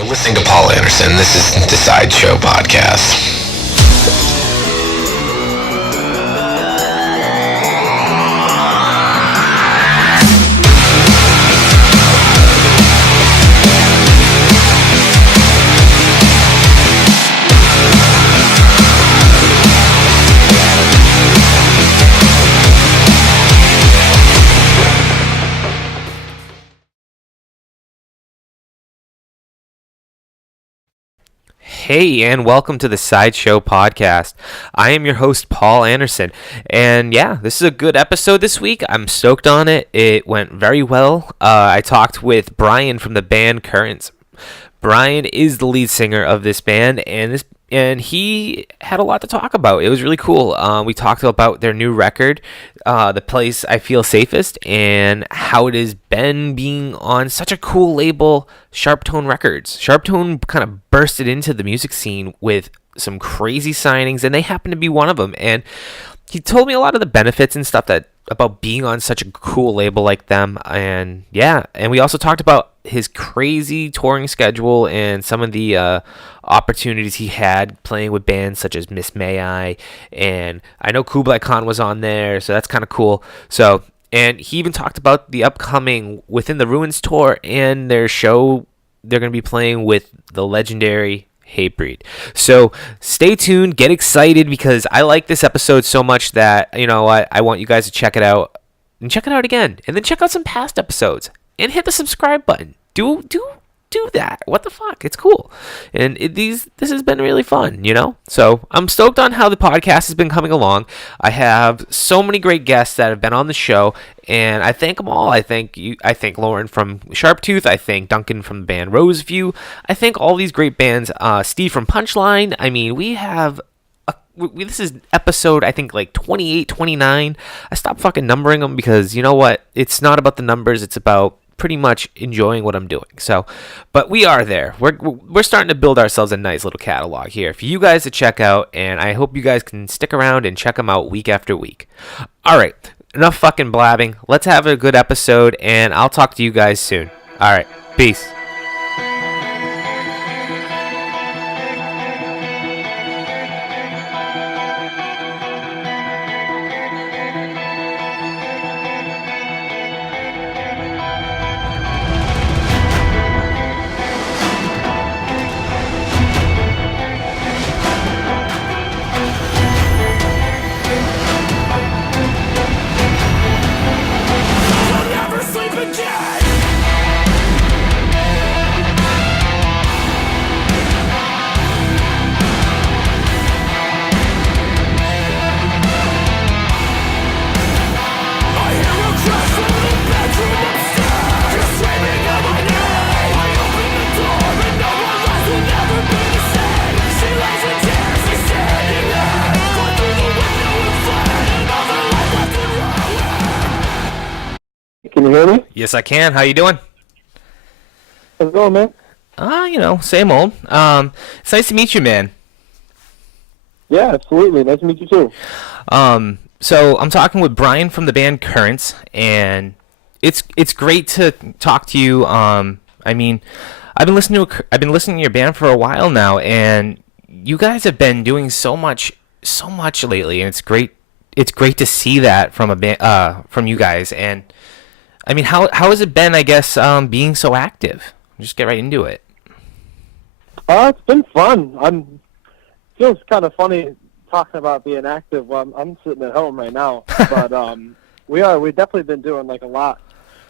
You're listening to Paul Anderson. This is the Sideshow Podcast. Hey, and welcome to the Sideshow Podcast. I am your host, Paul Anderson, and yeah, this is a good episode this week. I'm stoked on it. It went very well. I talked with Brian from the band Currents. Brian is the lead singer of this band, and he had a lot to talk about. It was really cool. We talked about their new record, The Place I Feel Safest, and how it has been being on such a cool label, SHARPTONE Records. SHARPTONE kind of bursted into the music scene with some crazy signings, and they happen to be one of them. And he told me a lot of the benefits and stuff about being on such a cool label like them. And yeah, and we also talked about his crazy touring schedule and some of the opportunities he had playing with bands such as Miss May I, and I know Kublai Khan was on there, so that's kind of cool. So, and he even talked about the upcoming Within the Ruins tour and their show they're going to be playing with the legendary Hatebreed. So stay tuned, get excited, because I like this episode so much that, you know what, I want you guys to check it out and check it out again, and then check out some past episodes and hit the subscribe button. Do that. What the fuck? It's cool. And this has been really fun, you know? So I'm stoked on how the podcast has been coming along. I have so many great guests that have been on the show, and I thank them all. I thank Lauren from Sharptooth. I thank Duncan from the band Roseview. I thank all these great bands. Steve from Punchline. I mean, we have... this is episode, I think, like 28, 29. I stopped fucking numbering them because, you know what? It's not about the numbers. It's about pretty much enjoying what I'm doing. So, but we are there. We're starting to build ourselves a nice little catalog here for you guys to check out, and I hope you guys can stick around and check them out week after week. All right, enough fucking blabbing. Let's have a good episode, and I'll talk to you guys soon. All right, peace. Can you hear me? Yes, I can. How you doing? How's it going, man? Same old. It's nice to meet you, man. Yeah, absolutely. Nice to meet you, too. So I'm talking with Brian from the band Currents, and it's great to talk to you. I mean, I've been listening to your band for a while now, and you guys have been doing so much lately, and it's great. It's great to see that from you guys. And I mean, how has it been, I guess, being so active? Just get right into it. It's been fun. Feels kind of funny talking about being active while I'm sitting at home right now. But we've definitely been doing like a lot,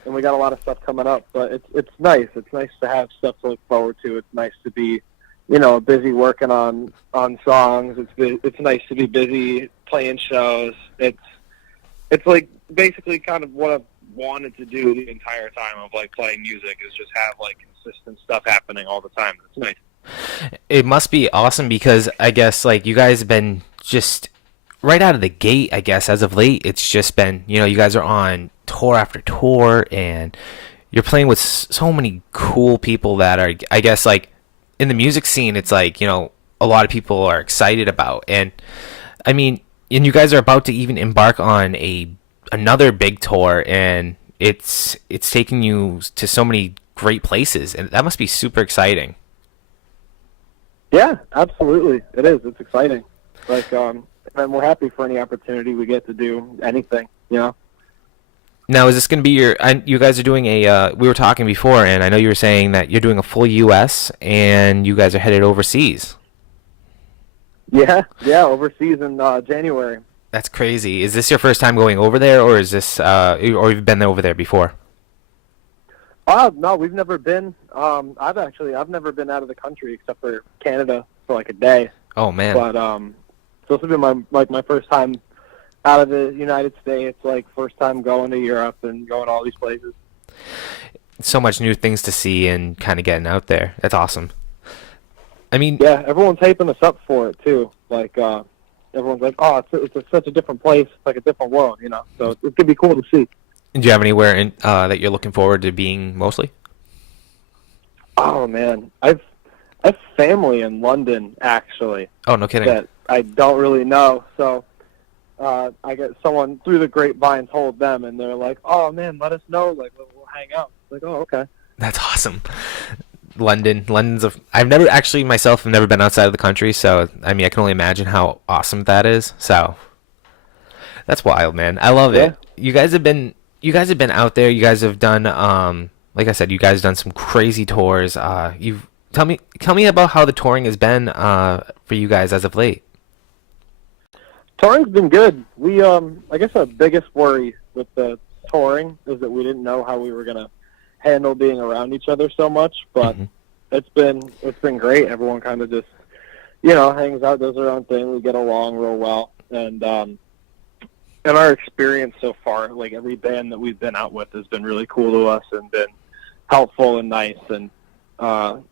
and we got a lot of stuff coming up. But it's nice. It's nice to have stuff to look forward to. It's nice to be, busy working on songs. It's nice to be busy playing shows. It's like basically kind of what I've wanted to do the entire time of like playing music, is just have like consistent stuff happening all the time. It's nice. It must be awesome, because I guess like you guys have been just right out of the gate, I guess, as of late. It's just been, you guys are on tour after tour, and you're playing with so many cool people that are, I guess, like in the music scene, it's like, a lot of people are excited about. And I mean, and you guys are about to even embark on another big tour, and it's taking you to so many great places, and that must be super exciting. Yeah, absolutely. It is. It's exciting. Like, and we're happy for any opportunity we get to do anything, you know? Now, is this going to be you guys are doing we were talking before, and I know you were saying that you're doing a full U.S., and you guys are headed overseas. Yeah, overseas in January. That's crazy. Is this your first time going over there, or is this, or you've been over there before? No, we've never been. I've never been out of the country except for Canada for like a day. Oh man! But so this has been my first time out of the United States. Like first time going to Europe and going to all these places. So much new things to see and kind of getting out there. That's awesome. I mean, yeah, everyone's hyping us up for it too. Like everyone's like, oh, it's such a different place, it's like a different world, you know. So it's gonna be cool to see. Do you have anywhere that you're looking forward to being mostly? Oh man, I've family in London actually. Oh, no kidding. That I don't really know. So I get someone through the grapevine told them, and they're like, "Oh man, let us know. Like we'll hang out." Like, oh okay. That's awesome. London's I've never actually myself have never been outside of the country, so I mean I can only imagine how awesome that is. So that's wild, man. I love it. You guys have been out there. You guys have done like I said, you guys have done some crazy tours. You've tell me about how the touring has been for you guys as of late. Touring's been good. We I guess our biggest worry with the touring is that we didn't know how we were gonna handle being around each other so much, but it's been great. Everyone kind of just hangs out, does their own thing. We get along real well, and our experience so far, like every band that we've been out with has been really cool to us and been helpful and nice, and there's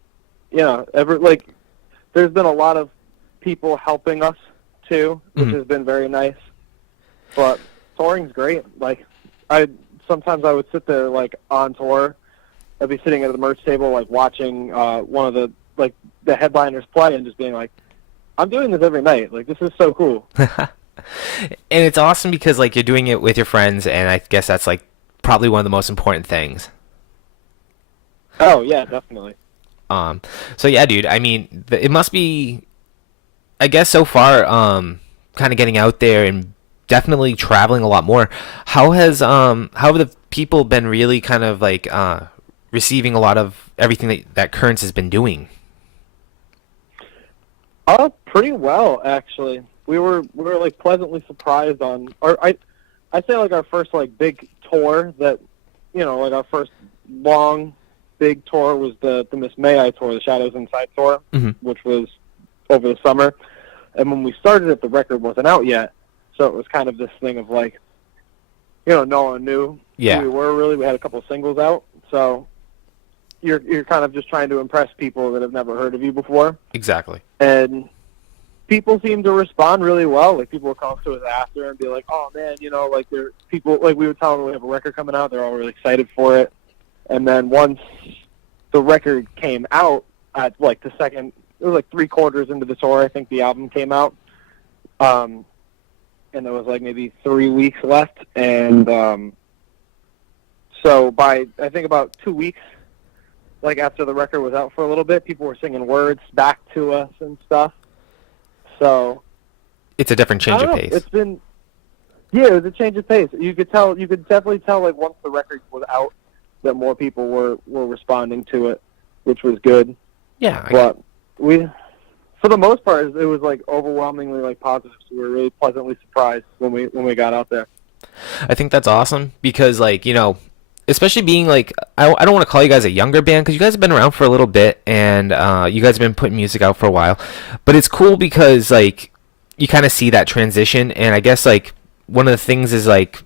been a lot of people helping us too, which has been very nice. But touring's great. Like sometimes I would sit there like on tour. I'd be sitting at the merch table like watching one of the headliners play and just being like, I'm doing this every night. Like this is so cool. And it's awesome because like you're doing it with your friends, and I guess that's like probably one of the most important things. Oh yeah, definitely. So yeah, dude, I mean it must be, I guess so far kind of getting out there and definitely traveling a lot more. How have the people been really kind of like receiving a lot of everything that Currents has been doing? Pretty well actually. We were like pleasantly surprised on I say like our first like big tour that like our first long big tour was the Miss May I tour, the Shadows Inside tour, which was over the summer. And when we started it, the record wasn't out yet. So it was kind of this thing of like, no one knew who we were really. We had a couple singles out. So you're kind of just trying to impress people that have never heard of you before. Exactly. And people seem to respond really well. Like people will come up to us after and be like, oh man, like people, like we would tell them we have a record coming out. They're all really excited for it. And then once the record came out at like it was like 3/4 into the tour, I think the album came out. And there was like maybe 3 weeks left. And so by, I think about 2 weeks, like after the record was out for a little bit, people were singing words back to us and stuff. So it's a different change of pace. It's been, it was a change of pace. You could definitely tell like once the record was out that more people were responding to it, which was good. Yeah. But for the most part, it was like overwhelmingly like positive. So we were really pleasantly surprised when we got out there. I think that's awesome because like, especially being like, I don't want to call you guys a younger band because you guys have been around for a little bit and you guys have been putting music out for a while, but it's cool because like you kind of see that transition. And I guess like one of the things is like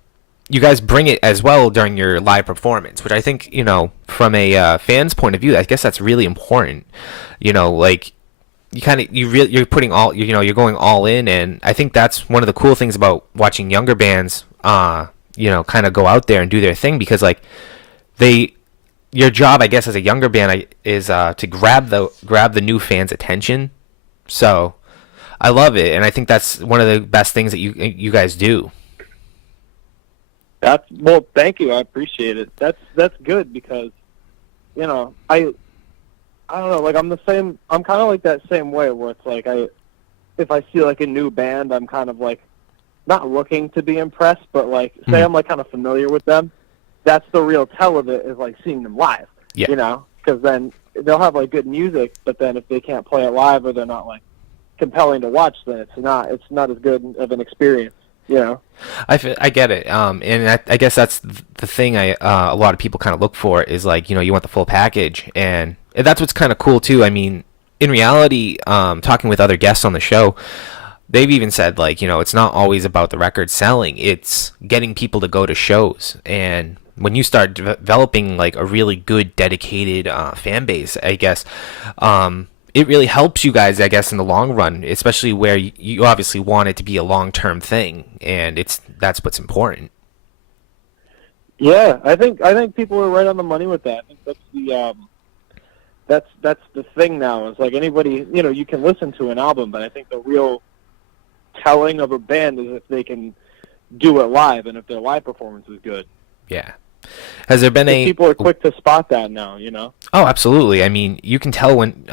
you guys bring it as well during your live performance, which I think, from a fan's point of view, I guess that's really important. Like you're putting all, you're going all in. And I think that's one of the cool things about watching younger bands, kind of go out there and do their thing, because like your job, I guess, as a younger band is to grab the new fans' attention. So I love it. And I think that's one of the best things that you guys do. Well, thank you. I appreciate it. That's good because, I I don't know, like I'm kind of like that same way where it's like if I see like a new band, I'm kind of like not looking to be impressed, but like say I'm like kind of familiar with them. That's the real tell of it, is like seeing them live. Yeah. You know, because then they'll have like good music, but then if they can't play it live or they're not like compelling to watch, then it's not as good of an experience. You know, I get it, and I guess that's the thing. A lot of people kind of look for is like, you know, you want the full package, and that's what's kind of cool too. I mean, in reality, talking with other guests on the show, they've even said like, you know, it's not always about the record selling; it's getting people to go to shows. And when you start developing like a really good, dedicated fan base, I guess, it really helps you guys, I guess, in the long run, especially where you obviously want it to be a long-term thing, and that's what's important. Yeah, I think people are right on the money with that. I think that's the thing now. It's like anybody, you know, you can listen to an album, but I think the real telling of a band is if they can do it live and if their live performance is good. Yeah. Has there been people are quick to spot that now, you know? Oh, absolutely. I mean, you can tell when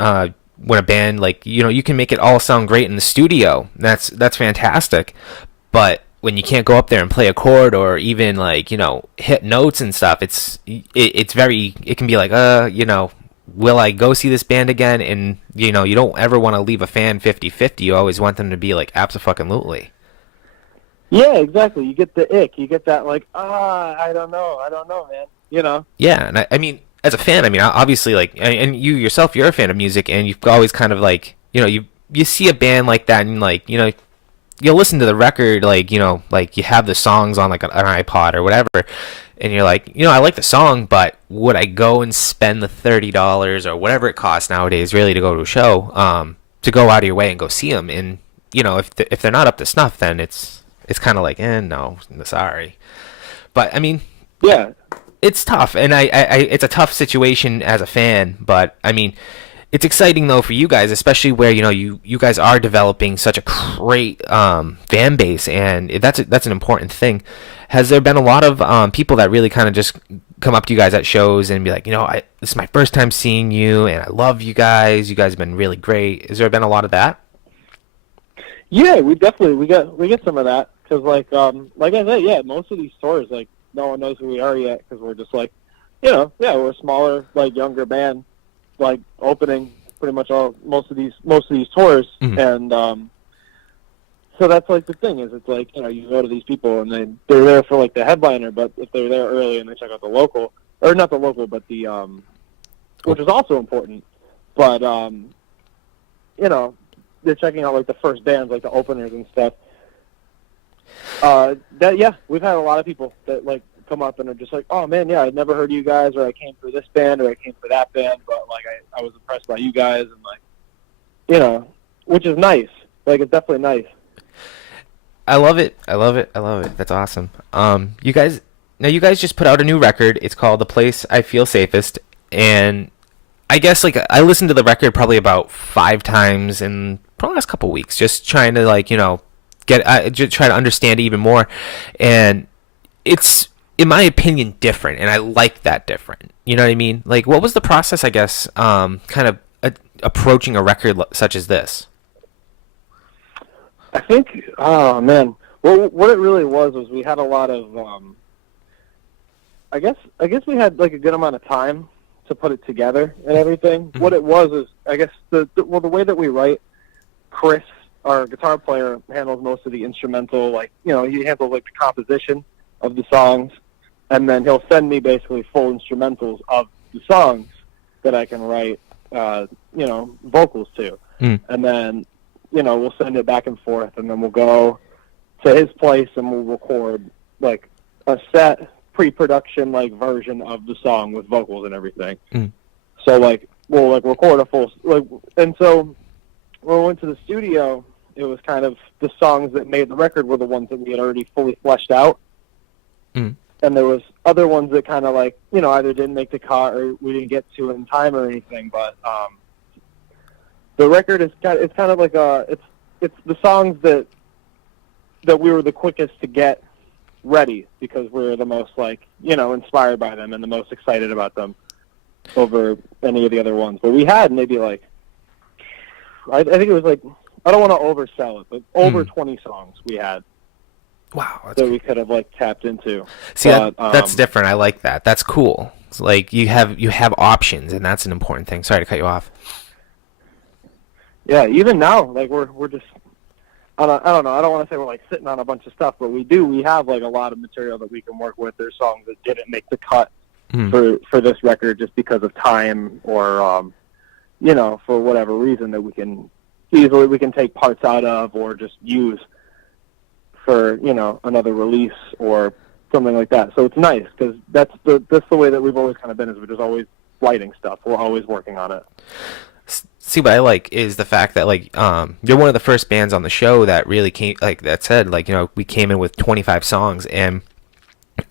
a band, like, you know, you can make it all sound great in the studio. That's fantastic. But when you can't go up there and play a chord or even like, you know, hit notes and stuff, it can be like, you know, will I go see this band again? And, you know, you don't ever want to leave a fan 50-50. You always want them to be like abso-fucking-lutely. Yeah, exactly. You get the ick. You get that like, I don't know, man. You know? Yeah, and I mean, as a fan, I mean, obviously, like, and you yourself, you're a fan of music, and you've always kind of like, you know, you see a band like that, and like, you know, you'll listen to the record, like, you know, like you have the songs on like an iPod or whatever, and you're like, you know, I like the song, but would I go and spend the $30 or whatever it costs nowadays, really, to go to a show, to go out of your way and go see them? And you know, if they're not up to snuff, then it's kind of like, no, sorry. But I mean, yeah. It's tough, and it's a tough situation as a fan, but I mean, it's exciting though for you guys, especially where, you know, you guys are developing such a great fan base, and that's an important thing. Has there been a lot of people that really kind of just come up to you guys at shows and be like, you know, this is my first time seeing you, and I love you guys. You guys have been really great. Has there been a lot of that? Yeah, we get some of that, because like I said, yeah, most of these tours, like, no one knows who we are yet, because we're just like, you know, yeah, we're a smaller, like, younger band, like, opening pretty much most of these tours, mm-hmm. and so that's like the thing is, it's like, you know, you go to these people and they're there for like the headliner, but if they're there early and they check out the local, or not the local, but the which is also important, but you know, they're checking out like the first bands, like the openers and stuff. We've had a lot of people that like come up and are just like, oh man, yeah, I'd never heard of you guys, or I came for this band, or I came for that band, but like I was impressed by you guys, and like, you know, which is nice. Like, it's definitely nice. I love it. That's awesome. You guys just put out a new record. It's called The Place I Feel Safest, and I guess like I listened to the record probably about 5 times in probably the last couple weeks, just trying to like, you know, just try to understand it even more, and it's, in my opinion, different, and I like that different. You know what I mean? Like, what was the process, I guess, kind of approaching a record such as this? I think, oh man, well, what it really was we had a lot of, I guess we had like a good amount of time to put it together and everything. Mm-hmm. What it was is, I guess the way that we write, Chris, our guitar player, handles most of the instrumental, like, you know, he handles like the composition of the songs, and then he'll send me basically full instrumentals of the songs that I can write, you know, vocals to. Mm. And then, you know, we'll send it back and forth, and then we'll go to his place and we'll record like a set pre-production like version of the song with vocals and everything. Mm. So like we'll like record a full like, and so when we went to the studio, it was kind of the songs that made the record were the ones that we had already fully fleshed out. Mm. And there was other ones that kind of like, you know, either didn't make the cut or we didn't get to in time or anything. But the record is kind of like it's the songs that we were the quickest to get ready, because we were the most like, you know, inspired by them and the most excited about them. over any of the other ones. But we had maybe like, I think it was like, I don't want to oversell it, but over 20 songs we had. Wow. That we could have like tapped into. See, that's different. I like that. That's cool. It's like you have options, and that's an important thing. Sorry to cut you off. Yeah, even now, like we're just, I don't know. I don't want to say we're like sitting on a bunch of stuff, but we have like a lot of material that we can work with. There's songs that didn't make the cut for this record just because of time or for whatever reason that we can take parts out of or just use for another release or something like that. So it's nice because that's the way that we've always kind of been. Is we're just always writing stuff. We're always working on it. See, what I like is the fact that like you're one of the first bands on the show that really came, like that said, like we came in with 25 songs, and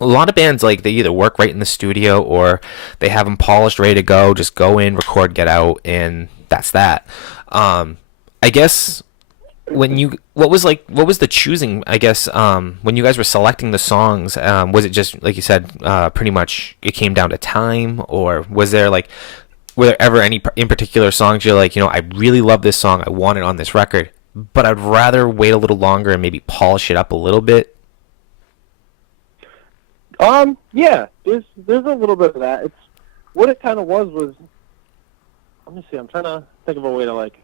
a lot of bands like they either work right in the studio or they have them polished, ready to go, just go in, record, get out, and that's that. I guess what was the choosing, I guess, when you guys were selecting the songs, was it just like you said, pretty much it came down to time, or were there ever any in particular songs you're like, I really love this song, I want it on this record, but I'd rather wait a little longer and maybe polish it up a little bit? Yeah, there's a little bit of that. It's what it kind of was. Let me see. I'm trying to think of a way to like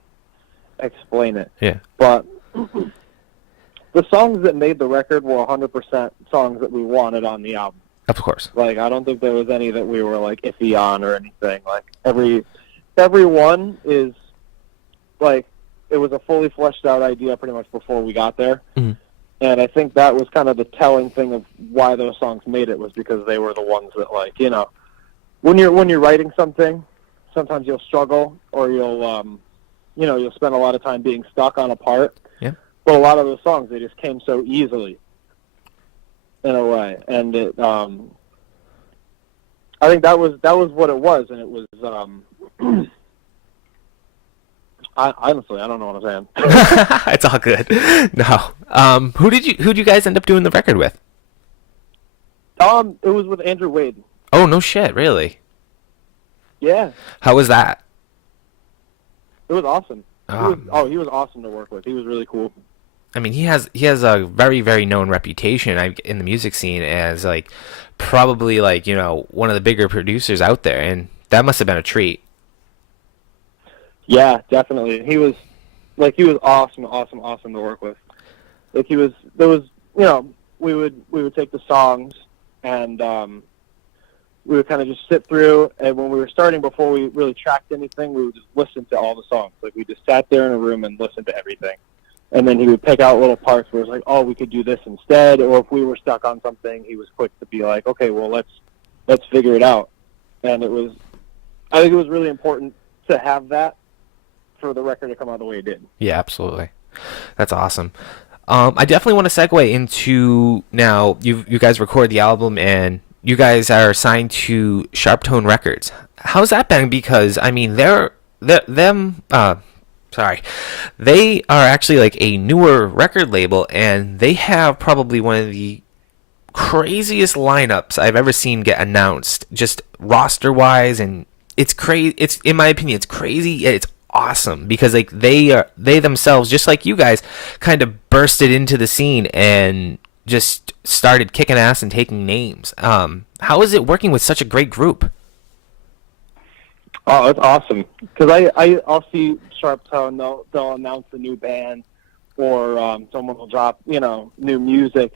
explain it. Yeah. But the songs that made the record were 100% songs that we wanted on the album. Of course. Like I don't think there was any that we were like iffy on or anything. Like every one is like it was a fully fleshed out idea pretty much before we got there. Mm-hmm. And I think that was kind of the telling thing of why those songs made it, was because they were the ones that, like, when you're writing something, sometimes you'll struggle or you'll spend a lot of time being stuck on a part. Yeah. But a lot of those songs, they just came so easily in a way. And it, I think that was what it was, and it was, honestly, I don't know what I'm saying. It's all good. No. Who'd you guys end up doing the record with? It was with Andrew Wade. Oh, no shit, really? Yeah. How was that? It was awesome. He was awesome to work with. He was really cool. I mean, he has a very, very known reputation in the music scene as like probably like, one of the bigger producers out there, and that must have been a treat. Yeah, definitely. He was awesome to work with. Like we would take the songs and we would kind of just sit through, and when we were starting, before we really tracked anything, we would just listen to all the songs. Like we just sat there in a room and listened to everything. And then he would pick out little parts where it was like, oh, we could do this instead, or if we were stuck on something, he was quick to be like, okay, well, let's figure it out. And I think it was really important to have that for the record to come out the way it did. Yeah, absolutely. That's awesome. I definitely want to segue into now. You guys record the album and you guys are signed to SHARPTONE Records. How's that been? Because I mean, they are actually like a newer record label, and they have probably one of the craziest lineups I've ever seen get announced, just roster wise, and it's crazy. It's, in my opinion, it's crazy. It's awesome because like they themselves, just like you guys, kind of bursted into the scene and just started kicking ass and taking names. How is it working with such a great group? Oh, it's awesome because I'll see SHARPTONE. They'll announce a new band, or someone will drop new music,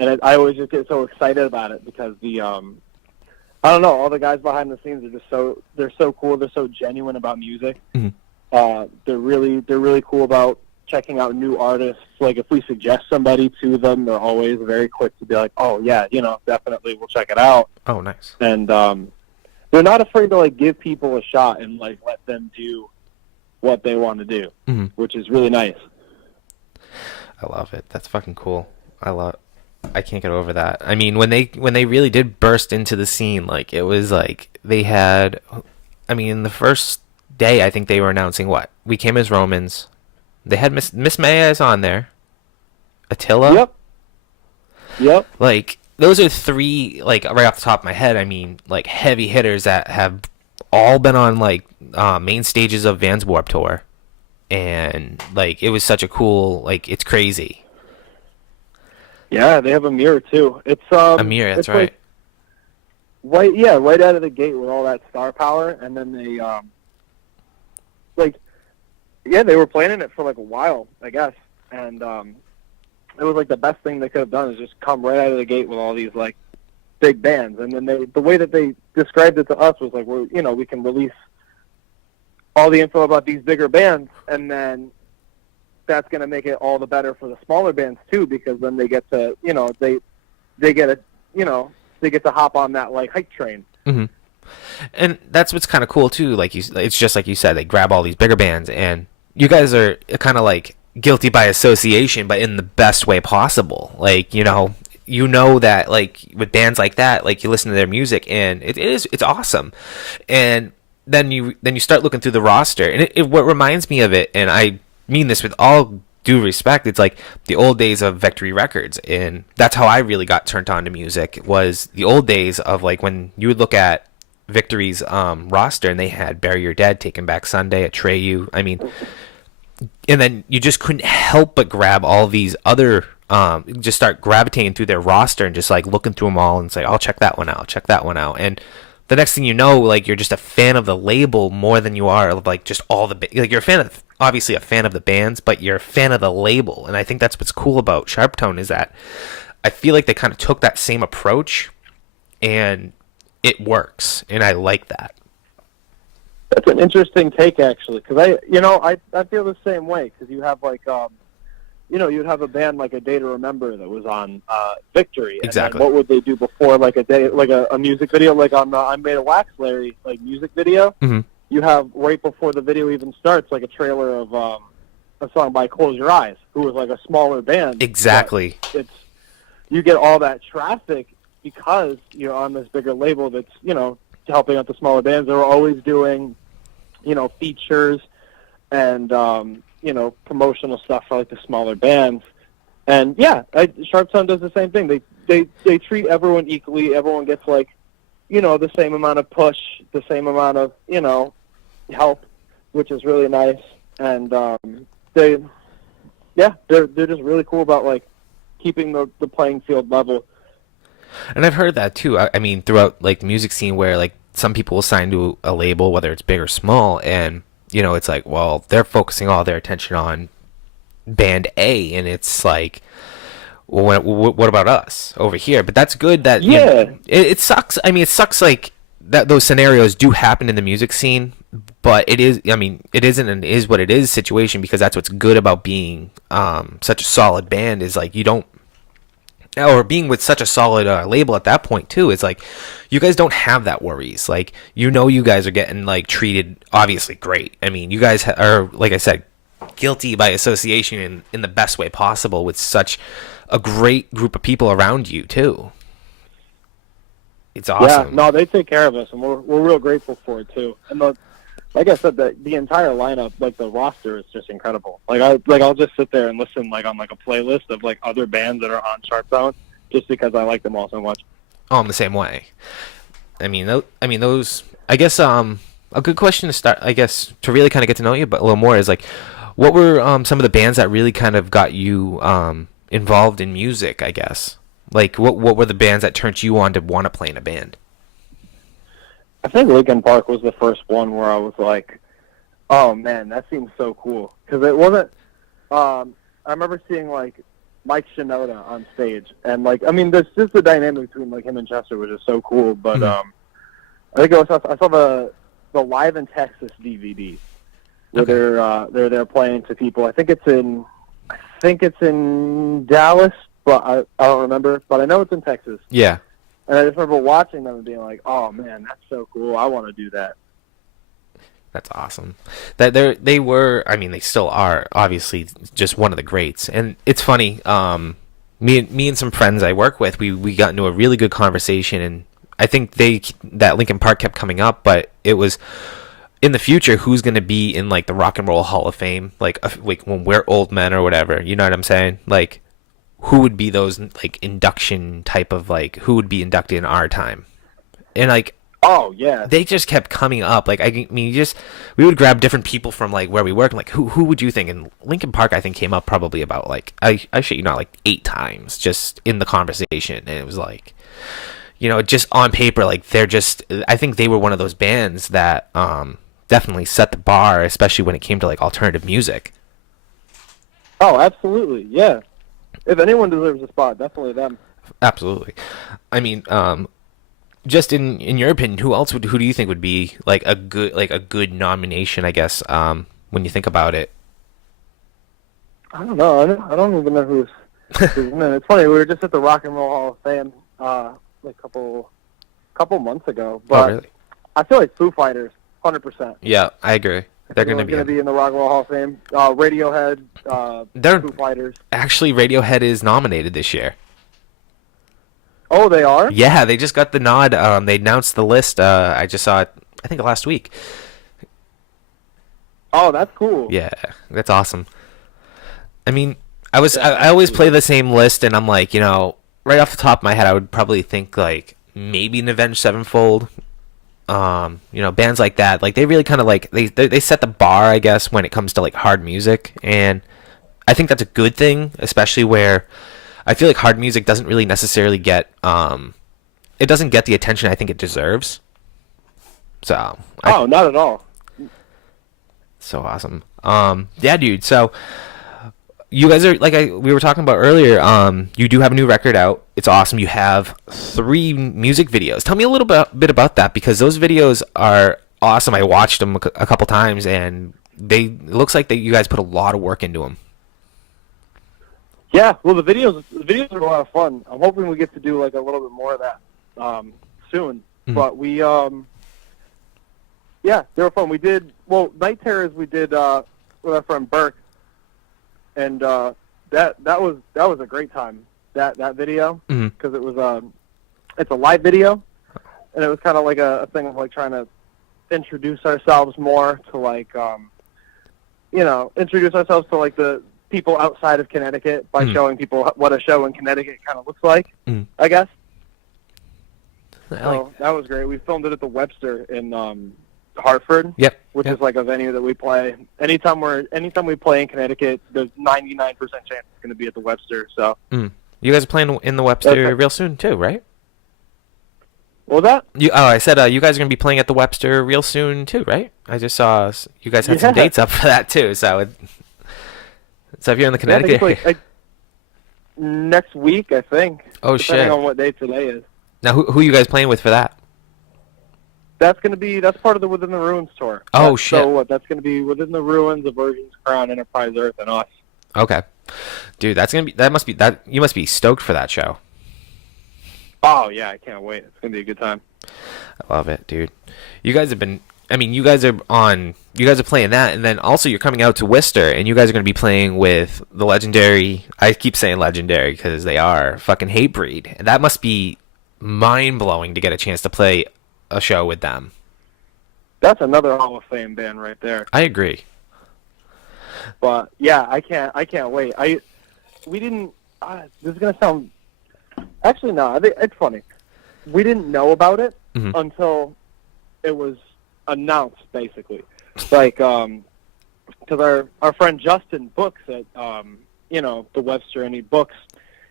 and I always just get so excited about it because I don't know, all the guys behind the scenes are just they're so cool. They're so genuine about music. Mm-hmm. They're really cool about checking out new artists. Like if we suggest somebody to them, they're always very quick to be like, oh yeah, definitely we'll check it out. Oh, nice. And they're not afraid to like give people a shot and like let them do what they want to do, mm-hmm. which is really nice. I love it. That's fucking cool. I can't get over that. I mean, when they really did burst into the scene, like it was like they had, I mean, the first day I think they were announcing what? We Came as Romans. They had Miss Mayes on there. Attila. Yep. Like those are three, like right off the top of my head. I mean, like heavy hitters that have all been on like main stages of Vans Warped Tour, and like it was such a cool, like, it's crazy. Yeah, they have a mirror too. It's A mirror, that's it's right. Right out of the gate with all that star power, and then they they were planning it for like a while, I guess, and it was like the best thing they could have done is just come right out of the gate with all these like big bands, and then the way that they described it to us was like, we can release all the info about these bigger bands, and then that's going to make it all the better for the smaller bands too, because then they get to they get to hop on that like hype train. Mm-hmm. And that's what's kind of cool too. Like it's just like you said, they grab all these bigger bands, and you guys are kind of like guilty by association, but in the best way possible. Like that like with bands like that, like you listen to their music and it's awesome. And then you start looking through the roster, and what reminds me of it, and I mean this with all due respect, it's like the old days of Victory Records, and that's how I really got turned on to music, was the old days of like when you would look at Victory's roster and they had Bury Your Dead, Taking Back Sunday, Atreyu, I mean, and then you just couldn't help but grab all these other just start gravitating through their roster and just like looking through them all and say, I'll check that one out, and the next thing you know, like, you're just a fan of the label more than you are of like just all the like, you're obviously a fan of the bands, but you're a fan of the label. And I think that's what's cool about SHARPTONE, is that I feel like they kind of took that same approach and it works, and I like that. That's an interesting take, actually, because I feel the same way, because you have like you'd have a band like A Day to Remember that was on Victory. Exactly. And what would they do before, like a music video, like on I'm Made of Wax, Larry, like music video? Mm-hmm. You have right before the video even starts, like a trailer of a song by Close Your Eyes, who was like a smaller band. Exactly. You get all that traffic because you're on this bigger label that's helping out the smaller bands. They're always doing features and promotional stuff for like the smaller bands. And yeah, SHARPTONE does the same thing. They treat everyone equally. Everyone gets like the same amount of push, the same amount of help, which is really nice. And they're just really cool about like keeping the playing field level. And I've heard that too. I mean, throughout like the music scene, where like some people will sign to a label, whether it's big or small, and it's like, well, they're focusing all their attention on band A, and it's like, well, what about us over here? But that's good that it sucks. I mean, it sucks like that those scenarios do happen in the music scene, but it is. I mean, it isn't an is what it is situation, because that's what's good about being such a solid band, is like you don't. Or being with such a solid label at that point too, it's like you guys don't have that worries. Like you guys are getting like treated obviously great. I mean, you guys are, like I said, guilty by association in the best way possible, with such a great group of people around you too. It's awesome. Yeah, no, they take care of us, and we're real grateful for it too. And like I said, the entire lineup, like the roster, is just incredible. I'll just sit there and listen like on like a playlist of like other bands that are on SHARPTONE, just because I like them all so much. Oh, I'm the same way. I mean those. I guess a good question to start, I guess, to really kind of get to know you but a little more, is like, what were some of the bands that really kind of got you involved in music? I guess, like what were the bands that turned you on to want to play in a band? I think Linkin Park was the first one where I was like, oh man, that seems so cool. Because it wasn't, I remember seeing like Mike Shinoda on stage. And like, I mean, there's just the dynamic between like him and Chester, which is so cool. But I think I saw the Live in Texas DVD where they're playing to people. I think it's in Dallas, but I don't remember. But I know it's in Texas. Yeah. And I just remember watching them and being like, "Oh man, that's so cool! I want to do that." That's awesome. That they were. I mean, they still are. Obviously, just one of the greats. And it's funny. Me and some friends I work with, we got into a really good conversation, and I think that Linkin Park kept coming up, but it was in the future who's going to be in like the Rock and Roll Hall of Fame, like when we're old men or whatever. You know what I'm saying? Like, who would be those like induction type of like who would be inducted in our time? And like Oh yeah. They just kept coming up. Like I mean, we would grab different people from like where we work. And, like who would you think? And Linkin Park, I think, came up probably about like I shit you not, like 8 times just in the conversation, and it was like, just on paper, like I think they were one of those bands that definitely set the bar, especially when it came to like alternative music. Oh, absolutely, yeah. If anyone deserves a spot, definitely them. Absolutely. I mean, just in your opinion, who do you think would be like a good nomination, I guess, when you think about it? I don't know. I don't even know who's man. It's funny. We were just at the Rock and Roll Hall of Fame like a couple months ago. But really? I feel like Foo Fighters, 100%. Yeah, I agree. They're going to be in the Rock and Roll Hall of Fame. Radiohead, Foo Fighters. Actually, Radiohead is nominated this year. Oh, they are? Yeah, they just got the nod. They announced the list. I just saw it, I think, last week. Oh, that's cool. Yeah, that's awesome. I mean, I always play the same list, and I'm like, right off the top of my head, I would probably think like maybe an Avenged Sevenfold. Bands like that, like they really kind of like they set the bar, I guess, when it comes to like hard music, and I think that's a good thing, especially where I feel like hard music doesn't really necessarily get it doesn't get the attention I think it deserves. So not at all. So awesome. Yeah, dude. So you guys are we were talking about earlier. You do have a new record out. It's awesome. You have 3 music videos. Tell me a little bit about that, because those videos are awesome. I watched them a couple times, and it looks like that you guys put a lot of work into them. Yeah, well, the videos are a lot of fun. I'm hoping we get to do like a little bit more of that soon. Mm-hmm. But we, yeah, they were fun. We did Night Terrors. We did with our friend Burke, and that was a great time. That video, because it was it's a live video, and it was kind of like a thing of like trying to introduce ourselves more to like introduce ourselves to like the people outside of Connecticut by showing people what a show in Connecticut kind of looks like, I guess. So that was great. We filmed it at the Webster in Hartford, which is like a venue that we play. Anytime we play in Connecticut, there's 99% chance it's going to be at the Webster. So you guys are playing in the Webster real soon too, right? What was that? I said you guys are going to be playing at the Webster real soon too, right? I just saw you guys had some dates up for that too. So if you're in the Connecticut area. Next week, I think. Oh, shit. Depending on what day today is. Now, who are you guys playing with for that? That's part of the Within the Ruins tour. Oh, shit. So that's going to be Within the Ruins, The Virgin's Crown, Enterprise Earth, and us. Okay. Dude, you must be stoked for that show. Oh, yeah, I can't wait. It's going to be a good time. I love it, dude. You guys are playing that, and then also you're coming out to Worcester, and you guys are going to be playing with the legendary, I keep saying legendary because they are fucking Hatebreed, and that must be mind-blowing to get a chance to play a show with them. That's another Hall of Fame band right there. I agree. But yeah, I can't wait. We didn't. This is gonna sound. Actually, no. It's funny. We didn't know about it until it was announced, basically. Like, because our friend Justin books at the Webster, and he books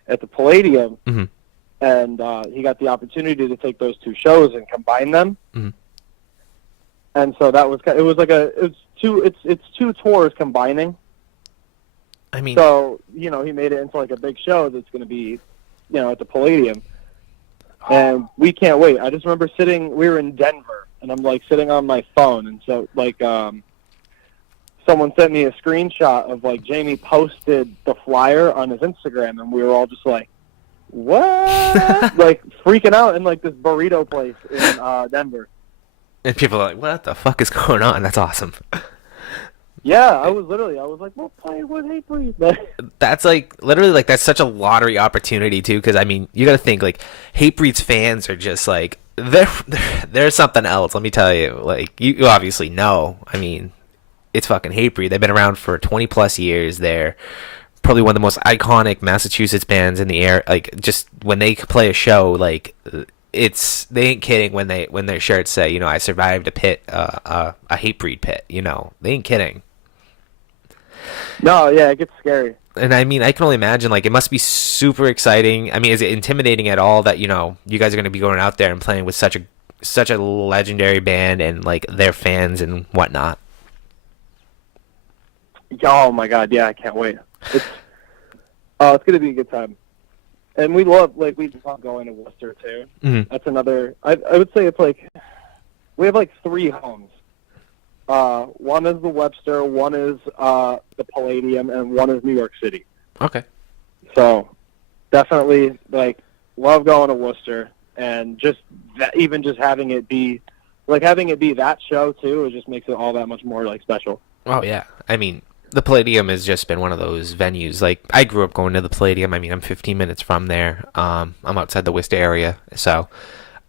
at the Palladium, and he got the opportunity to take those 2 shows and combine them. And so that was it's 2 tours combining. I mean, so he made it into like a big show that's going to be at the Palladium, and we can't wait. I just remember we were in Denver, and I'm like sitting on my phone, and so like someone sent me a screenshot of like Jamie posted the flyer on his Instagram, and we were all just like, what? Like freaking out in like this burrito place in Denver. And people are like, what the fuck is going on? That's awesome. Yeah, I was like, we'll play with Hatebreed. That's like, literally, like, that's such a lottery opportunity, too, because, I mean, you gotta think, like, Hatebreed's fans are just, like, they're something else, let me tell you. Like, you obviously know, I mean, it's fucking Hatebreed. They've been around for 20-plus years. They're probably one of the most iconic Massachusetts bands in the air. Like, just when they play a show, like, they ain't kidding when their shirts say, you know, I survived a pit, a Hatebreed pit. You know, they ain't kidding. No, yeah, it gets scary. And I mean, I can only imagine, like, it must be super exciting. I mean, is it intimidating at all that, you know, you guys are going to be going out there and playing with such a legendary band and, like, their fans and whatnot? Oh my God, yeah, I can't wait. It's going to be a good time. And we love going to Worcester too. Mm-hmm. That's another, I would say it's like, we have like 3 homes. One is the Webster, one is the Palladium, and one is New York City. Okay. So definitely, like, love going to Worcester, and just that, even just having it be that show too, it just makes it all that much more, like, special. Oh yeah, I mean, the Palladium has just been one of those venues. Like, I grew up going to the Palladium. I mean, I'm 15 minutes from there. I'm outside the Worcester area, so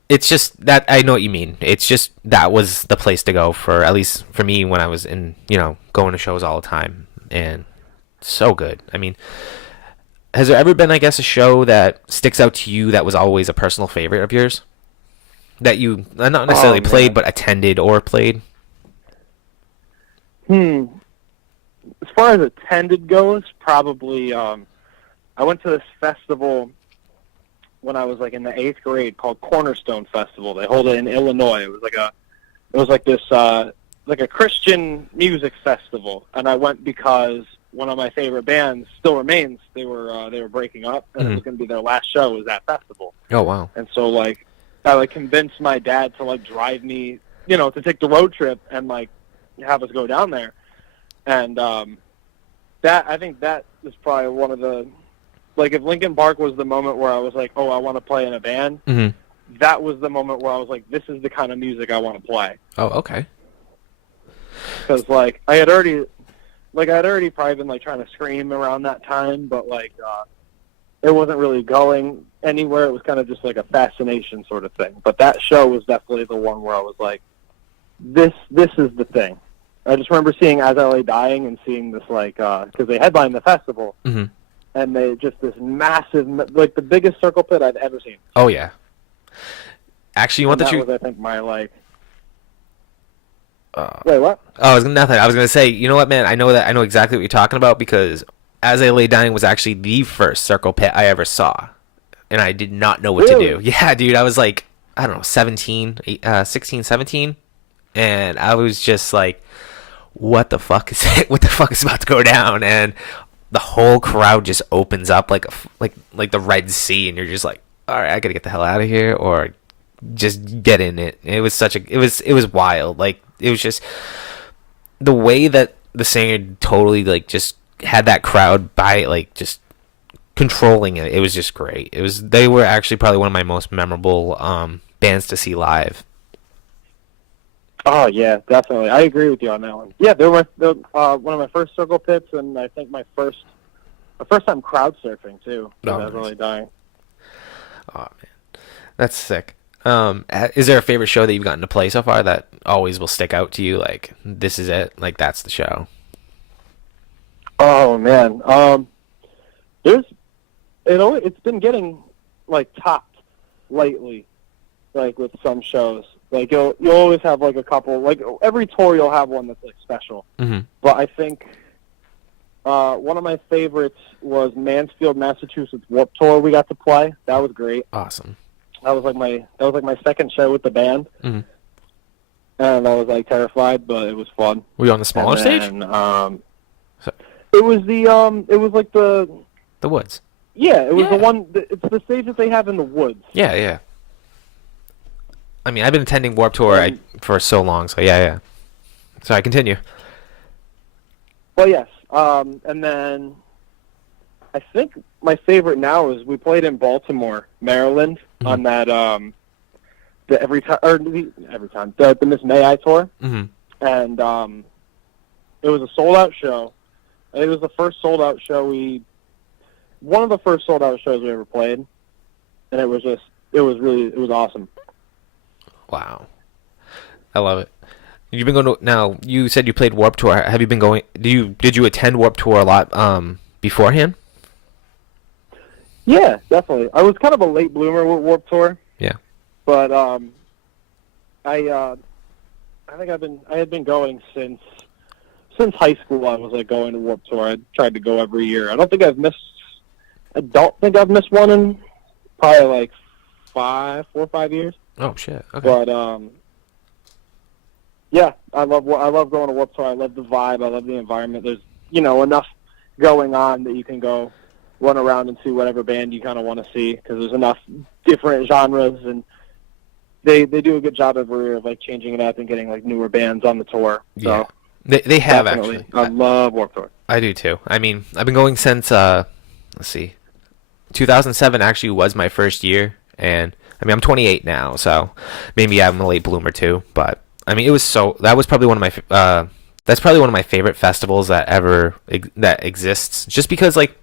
it's just that I know what you mean. It's just that was the place to go for, at least for me, when I was in, you know, going to shows all the time, and so good. I mean, has there ever been, I guess, a show that sticks out to you that was always a personal favorite of yours that you not necessarily played but attended or played? As far as attended goes, probably I went to this festival when I was, like, in the 8th grade called Cornerstone Festival. They hold it in Illinois. It was like a Christian music festival, and I went because one of my favorite bands, Still Remains, they were breaking up, and it was going to be their last show was that festival. Oh wow! And so, like, I, like, convinced my dad to, like, drive me, you know, to take the road trip and, like, have us go down there. And I think that is probably one of the, like, if Linkin Park was the moment where I was like, oh, I want to play in a band, that was the moment where I was like, this is the kind of music I want to play. Oh, okay. Because, like, I had already probably been, like, trying to scream around that time, but, like, it wasn't really going anywhere. It was kind of just like a fascination sort of thing. But that show was definitely the one where I was like, this is the thing. I just remember seeing As I Lay Dying and seeing this, like, because they headlined the festival, and they just this massive, like, the biggest circle pit I've ever seen. Oh yeah. Actually, you want that that? Was, I think, my, like. Wait, what? Oh, nothing. I was gonna say, you know what, man? I know exactly what you're talking about, because As I Lay Dying was actually the first circle pit I ever saw, and I did not know what to do. Yeah, dude, I was like, I don't know, 16, 17, and I was just like, what the fuck is it? What the fuck is about to go down? And the whole crowd just opens up like the Red Sea, and you're just like, all right, I gotta get the hell out of here, or just get in it. It was it was wild. Like, it was just the way that the singer totally, like, just had that crowd by, like, just controlling it. It was just great. They were actually probably one of my most memorable bands to see live. Oh yeah, definitely. I agree with you on that one. Yeah, they were one of my first circle pits, and I think my first time crowd surfing too. I was really dying. Oh man, that's sick. Is there a favorite show that you've gotten to play so far that always will stick out to you? Like, this is it. Like, that's the show. Oh man, it's been getting, like, topped lately, like, with some shows. Like, you'll always have, like, a couple, like, every tour you'll have one that's, like, special. But I think one of my favorites was Mansfield, Massachusetts Warped Tour we got to play. That was great. Awesome. That was like my second show with the band. And I was, like, terrified, but it was fun. Were you on the smaller stage? It was like the woods. Yeah, it was the one. It's the stage that they have in the woods. Yeah, yeah. I mean, I've been attending Warped Tour for so long, so yeah. Sorry, continue. Well, yes. And then I think my favorite now is we played in Baltimore, Maryland, on that the Miss May I tour, and it was a sold out show. It was the first sold out show one of the first sold out shows we ever played, and it was awesome. Wow, I love it. You've been going to, now you said you played Warped Tour. Have you been going? Did you attend Warped Tour a lot beforehand? Yeah, definitely. I was kind of a late bloomer with Warped Tour. Yeah. But I think I had been going since high school. I was like going to Warped Tour. I tried to go every year. I don't think I've missed one in probably like 4 or 5 years. Oh shit. Okay. But yeah, I love going to Warped Tour. I love the vibe. I love the environment. There's enough going on that you can go run around and see whatever band you kind of want to see, because there's enough different genres, and they do a good job every year of like changing it up and getting like newer bands on the tour. So yeah, they have definitely. actually. I love Warped Tour. I do too. I mean, I've been going since let's see, 2007 actually was my first year, and I mean I'm 28 now, so maybe I'm a late bloomer too. But I mean, that was probably one of my that's probably one of my favorite festivals that exists, just because like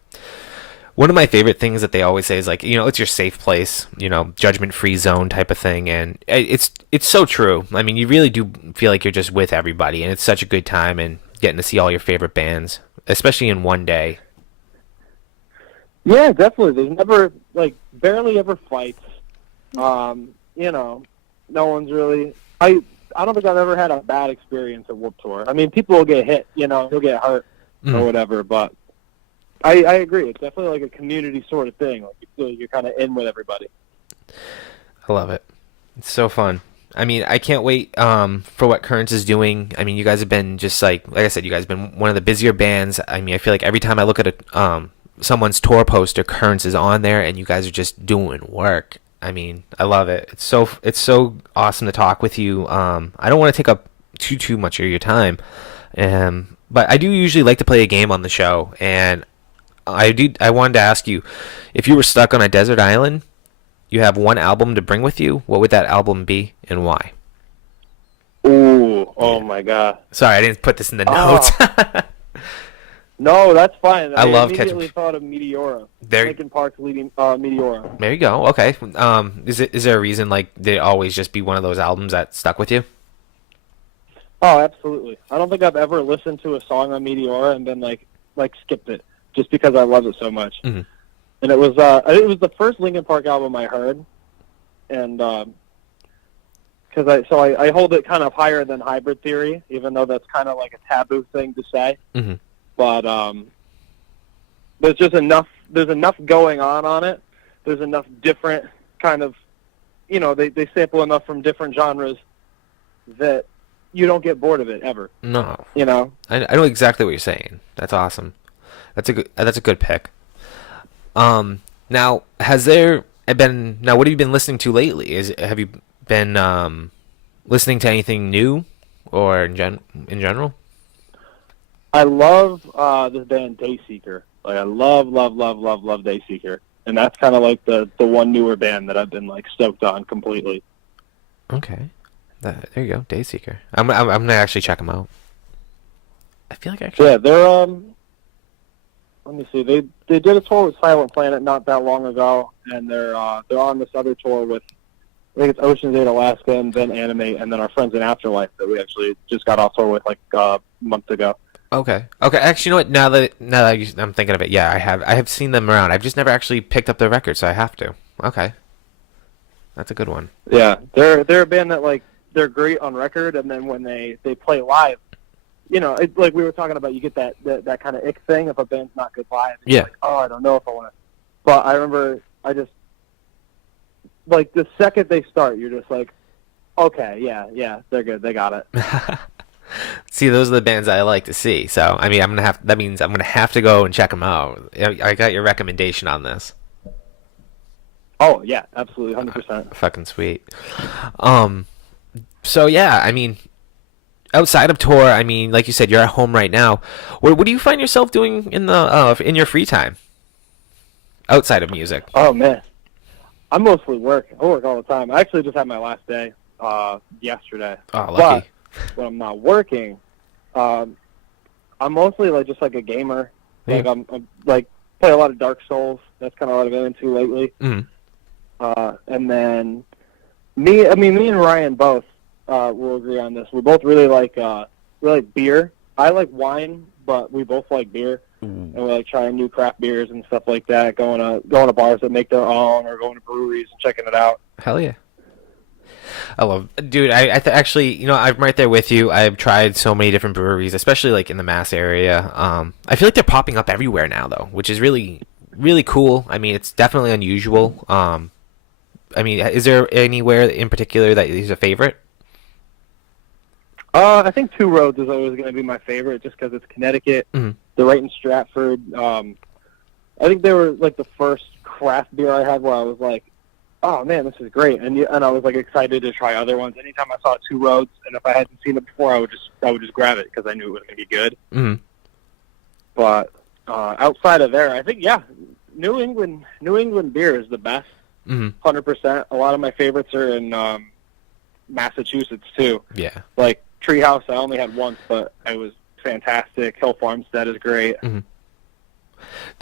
one of my favorite things that they always say is like, it's your safe place, judgment-free zone type of thing, and it's so true. I mean, you really do feel like you're just with everybody, and it's such a good time, and getting to see all your favorite bands, especially in one day. Yeah, definitely. There's never barely ever fights. No one's really. I don't think I've ever had a bad experience at Warped Tour. I mean, people will get hit, you'll get hurt or whatever, but I agree. It's definitely like a community sort of thing. Like you feel like you're kind of in with everybody. I love it. It's so fun. I mean, I can't wait for what Currents is doing. I mean, you guys have been just like I said, you guys have been one of the busier bands. I mean, I feel like every time I look at someone's tour poster, Currents is on there, and you guys are just doing work. I mean, I love it. It's so awesome to talk with you. I don't want to take up too much of your time, but I do usually like to play a game on the show, and I wanted to ask you, if you were stuck on a desert island, you have one album to bring with you, what would that album be and why? Ooh, oh my God. Sorry, I didn't put this in the notes. No, that's fine. I love immediately thought of Meteora. There, Linkin Park's leading Meteora. There you go. Okay. Is there a reason like they always just be one of those albums that stuck with you? Oh, absolutely. I don't think I've ever listened to a song on Meteora and been like skipped it, just because I love it so much. Mm-hmm. And it was the first Linkin Park album I heard, and because I hold it kind of higher than Hybrid Theory, even though that's kind of like a taboo thing to say. Mm-hmm. But there's just enough. There's enough going on it. There's enough different kind of, they sample enough from different genres that you don't get bored of it ever. No. I know exactly what you're saying. That's awesome. That's a good pick. Now what have you been listening to lately? Have you been listening to anything new or in general? I love this band Dayseeker. Like I love Dayseeker, and that's kind of like the one newer band that I've been like stoked on completely. Okay, there you go, Dayseeker. I'm gonna actually check them out. I feel like yeah, they're let me see. They did a tour with Silent Planet not that long ago, and they're on this other tour with, I think it's Ocean's 8 Alaska, and then Animate, and then our friends in Afterlife that we actually just got off tour with like a month ago. Okay. Actually, you know what? Now that I'm thinking of it, yeah, I have seen them around. I've just never actually picked up their record, so I have to. Okay, that's a good one. Yeah, they're a band that like they're great on record, and then when they play live, it's like we were talking about, you get that kind of ick thing if a band's not good live. Yeah. Like, oh, I don't know if I want to. But I remember I just like the second they start, you're just like, okay, yeah, they're good, they got it. See, those are the bands I like to see. So, I mean, that means I'm gonna have to go and check them out. I got your recommendation on this. Oh yeah, absolutely, 100%. Fucking sweet. So yeah, I mean, outside of tour, I mean, like you said, you're at home right now. What do you find yourself doing in your free time outside of music? Oh man, I mostly work. I work all the time. I actually just had my last day yesterday. Oh, lucky. But when I'm not working, I'm mostly just like a gamer. Yeah. Like I'm like play a lot of Dark Souls. That's kind of what I've been into lately. Mm-hmm. And then me and Ryan both will agree on this. We both really like beer. I like wine, but we both like beer, and we like trying new craft beers and stuff like that. Going to bars that make their own, or going to breweries and checking it out. Hell yeah. Dude, actually, I'm right there with you. I've tried so many different breweries, especially like in the Mass area. I feel like they're popping up everywhere now, though, which is really, really cool. I mean, it's definitely unusual. I mean, is there anywhere in particular that is a favorite? I think Two Roads is always going to be my favorite, just because it's Connecticut. Mm-hmm. They're right in Stratford. I think they were like the first craft beer I had where I was like, oh man, this is great, and I was like excited to try other ones. Anytime I saw Two Roads, and if I hadn't seen it before, I would just grab it because I knew it was going to be good. Mm-hmm. But outside of there, I think New England beer is the best. 100%. A lot of my favorites are in Massachusetts too. Yeah. Like Treehouse, I only had once, but it was fantastic. Hill Farmstead is great. Mm-hmm.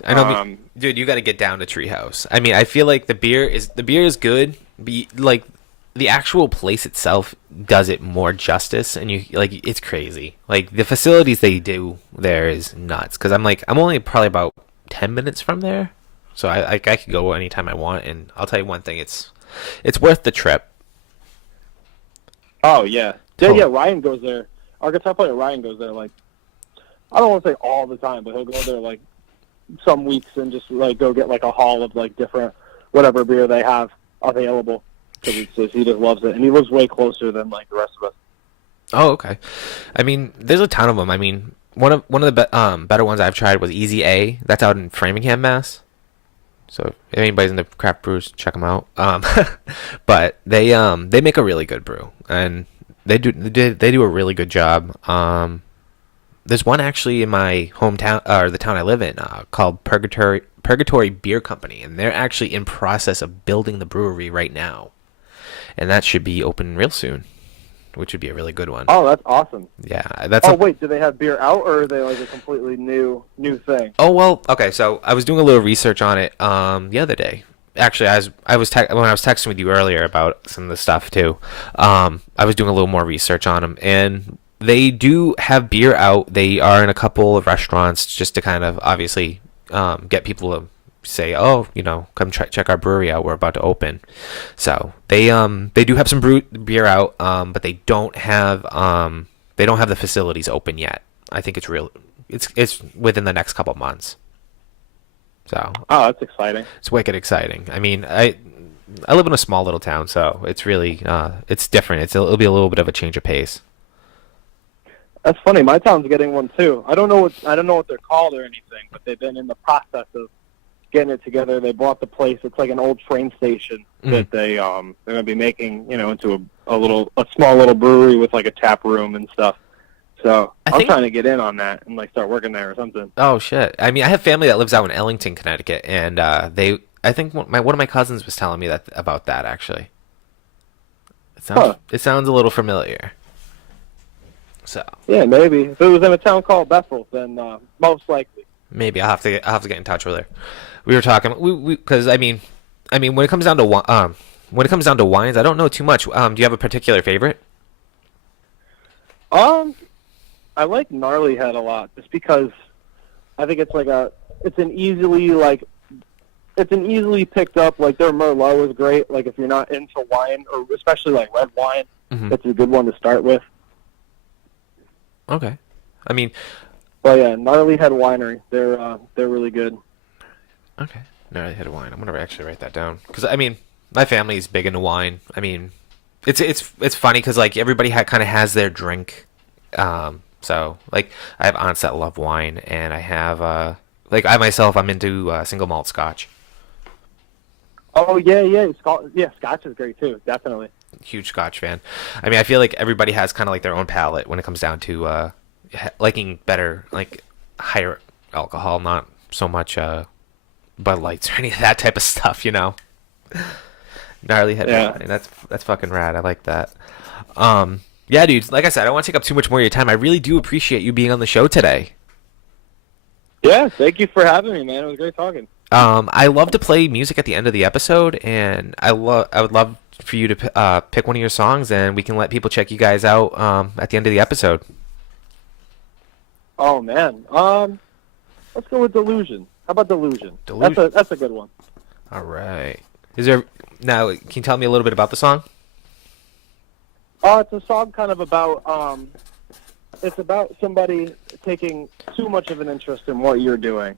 I know, dude. You got to get down to Treehouse. I mean, I feel like the beer is good. Like the actual place itself does it more justice, and it's crazy. Like the facilities they do there is nuts. Because I'm only probably about 10 minutes from there, so I could go anytime I want. And I'll tell you one thing: it's worth the trip. Oh yeah, yeah. Ryan goes there. Our guitar player Ryan goes there. Like, I don't want to say all the time, but he'll go there like some weeks and just like go get like a haul of like different whatever beer they have available, because he just loves it, and he lives way closer than like the rest of us. Oh, okay. I mean, there's a ton of them. I mean, one of the better ones I've tried was Easy A. That's out in Framingham, Mass. So if anybody's into craft brews, check them out. But they make a really good brew, and they do a really good job. There's one actually in my hometown, or the town I live in, called Purgatory Beer Company, and they're actually in process of building the brewery right now, and that should be open real soon, which would be a really good one. Oh, that's awesome. Yeah, wait, do they have beer out, or are they like a completely new thing? Oh well, okay. So I was doing a little research on it the other day. Actually, when I was texting with you earlier about some of the stuff too. I was doing a little more research on them, and they do have beer out. They are in a couple of restaurants just to kind of obviously get people to say, oh, come check our brewery out. We're about to open. So they do have some beer out, but they don't have the facilities open yet. I think it's within the next couple months. So that's exciting. It's wicked exciting. I mean, I live in a small little town, so it's really it's different. It'll be a little bit of a change of pace. That's funny. My town's getting one too. I don't know what they're called or anything, but they've been in the process of getting it together. They bought the place. It's like an old train station that they're going to be making, into a small little brewery with like a tap room and stuff. So I'm trying to get in on that and like start working there or something. Oh shit! I mean, I have family that lives out in Ellington, Connecticut, and I think one of my cousins was telling me about that actually. It sounds a little familiar. So yeah, maybe if it was in a town called Bethel, then most likely. Maybe I'll have to get in touch with her. We were talking because I mean when it comes down to wines, I don't know too much. Do you have a particular favorite? I like Gnarly Head a lot, just because I think it's an easily picked up. Like their Merlot is great. Like if you're not into wine, or especially like red wine, that's a good one to start with. Okay, I mean, well, yeah, Gnarly Head Winery, they're really good. Okay, Gnarly Head Wine. I'm gonna actually write that down, because I mean, my family is big into wine. I mean, it's funny because like everybody kind of has their drink. So like I have aunts that love wine, and I have like I myself, I'm into single malt Scotch. Oh yeah, Scotch is great too, definitely. Huge Scotch fan. I mean, I feel like everybody has kind of like their own palate when it comes down to liking better, like higher alcohol, not so much Bud Lights or any of that type of stuff, Gnarly Head Wine. That's fucking rad. I like that. Yeah, dude. Like I said, I don't want to take up too much more of your time. I really do appreciate you being on the show today. Yeah, thank you for having me, man. It was great talking. I love to play music at the end of the episode, and I would love for you to pick one of your songs, and we can let people check you guys out at the end of the episode. Oh man, let's go with Delusion. How about Delusion? That's a good one. All right. Can you tell me a little bit about the song? It's a song kind of about, it's about somebody taking too much of an interest in what you're doing.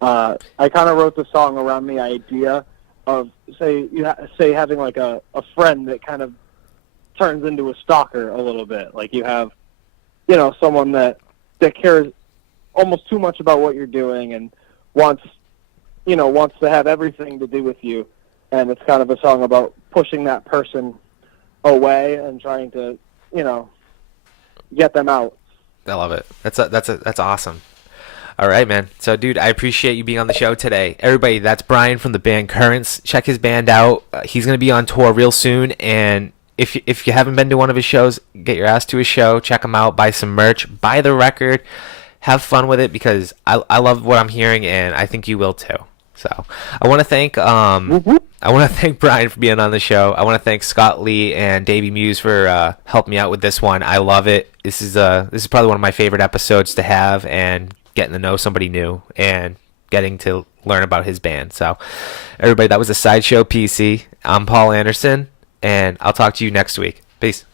I kind of wrote the song around the idea of, say having like a friend that kind of turns into a stalker a little bit. Like you have, someone that cares almost too much about what you're doing and wants to have everything to do with you. And it's kind of a song about pushing that person away and trying to, get them out. I love it. That's awesome. All right, man. So, dude, I appreciate you being on the show today. Everybody, that's Brian from the band Currents. Check his band out. He's going to be on tour real soon, and if you haven't been to one of his shows, get your ass to his show. Check him out. Buy some merch. Buy the record. Have fun with it because I love what I'm hearing, and I think you will too. So, I want to thank Brian for being on the show. I want to thank Scott Lee and Davey Muse for helping me out with this one. I love it. This is probably one of my favorite episodes to have, and getting to know somebody new and getting to learn about his band. So, everybody, that was a Sideshow PC. I'm Paul Anderson, and I'll talk to you next week. Peace.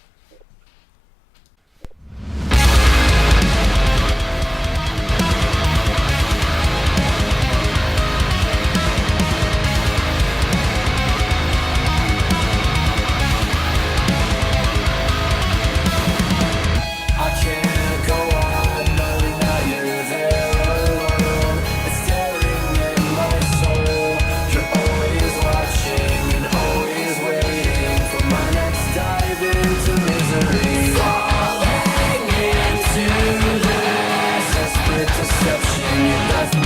Deception, you left me